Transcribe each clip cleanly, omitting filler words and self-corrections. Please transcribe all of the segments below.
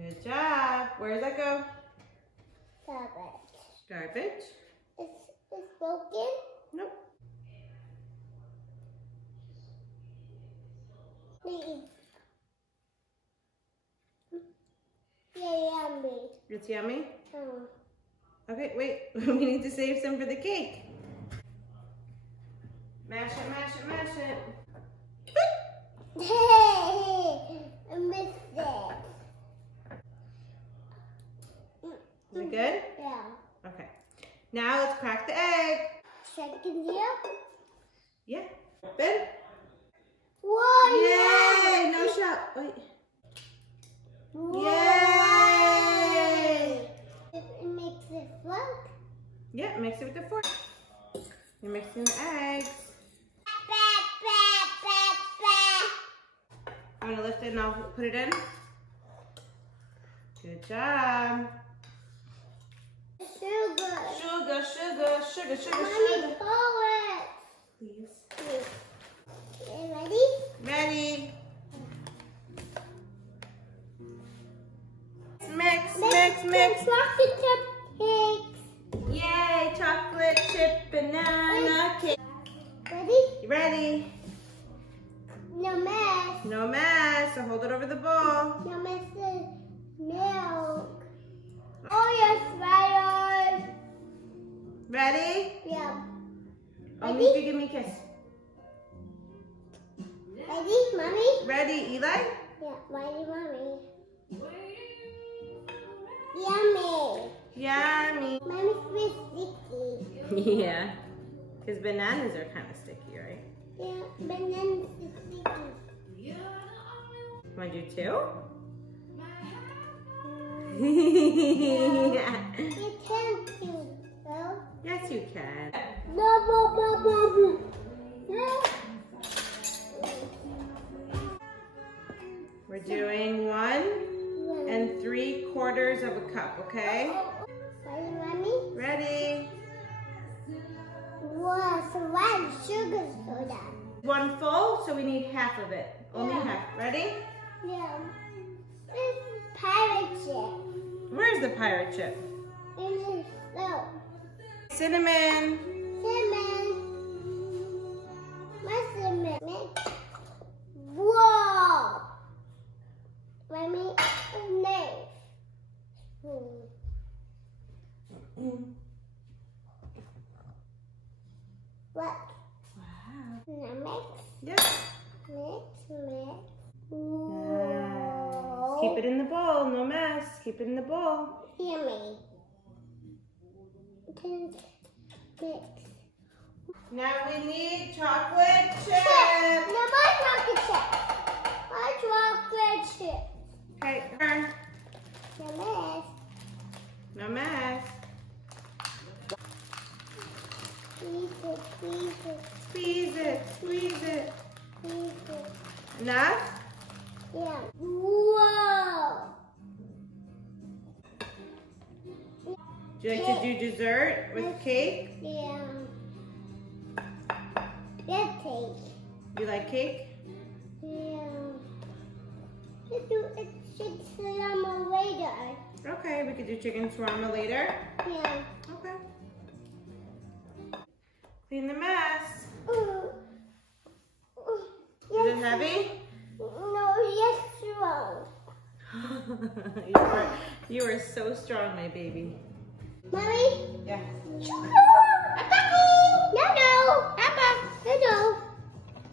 Good job. Where does that go? Garbage. Garbage? It's broken? Nope. Yeah, yummy. It's yummy? Oh. Okay, wait. We need to save some for the cake. Mash it, mash it, mash it. Hey, I missed it. Is it good? Yeah. Okay. Now let's crack the egg. Second here? Yeah. Open. Whoa! Yay! No shot. Wait. Whoa. Yay! It makes it float. Yeah, mix it with the fork. You're mixing the eggs. I'm gonna lift it and I'll put it in. Good job. Sugar. Sugar, sugar, sugar, sugar, Mommy, sugar. pour it. Please. Okay, ready? Ready. Mix, mix, mix. Chocolate chip cakes. Yay, chocolate chip banana cake. Ready? You ready? No mess. No mess, so hold it over the bowl. No mess is milk. Oh, yes, right. Ready? Yeah. Only if you give me a kiss. Ready, Mommy? Ready, Eli? Yeah, ready, Mommy. Yummy. Yummy. Mommy's bit sticky. Yeah, because bananas are kind of sticky, right? Yeah, bananas is sticky. Want to do two? You can't do so. Yes, you can. No. We're doing 1 3/4 of a cup, okay? Ready, Mommy? Ready? Wow, so one sugar soda. 1 full, so we need half of it. Only Yeah. half. Ready? Yeah. It's pirate ship. Where's the pirate chip? It's so. Cinnamon. Cinnamon. My cinnamon. Whoa. Mommy, nice. What? Wow. Now mix. Yep. Mix. Nice. Whoa. Keep it in the bowl. No mess. Keep it in the bowl. Yummy. Mix. Now we need chocolate chip. No, my chocolate chip. My chocolate chip. Okay, turn. No mess. No mess. Squeeze it, squeeze it, Squeeze it. Squeeze it. squeeze it. Enough? Yeah. Whoa. Do you like to do dessert with cake? Yeah. That taste. You like cake? Yeah. It should come later. Okay, we could do chicken shawarma later. Yeah. Okay. Clean the mess. Is it heavy? No, yes, wrong. you are so strong, my baby. Mommy? Yeah. No. Hello.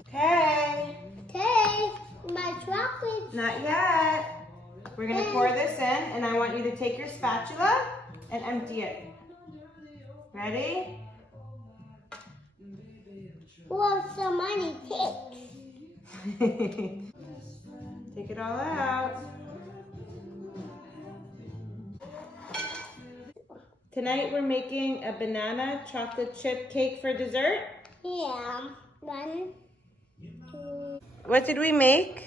Okay. Okay. My chocolate. Not yet. We're gonna pour this in, and I want you to take your spatula and empty it. Ready? Whoa, so many cakes. Take it all out. Tonight we're making a banana chocolate chip cake for dessert. Yeah. 1, 2. What did we make?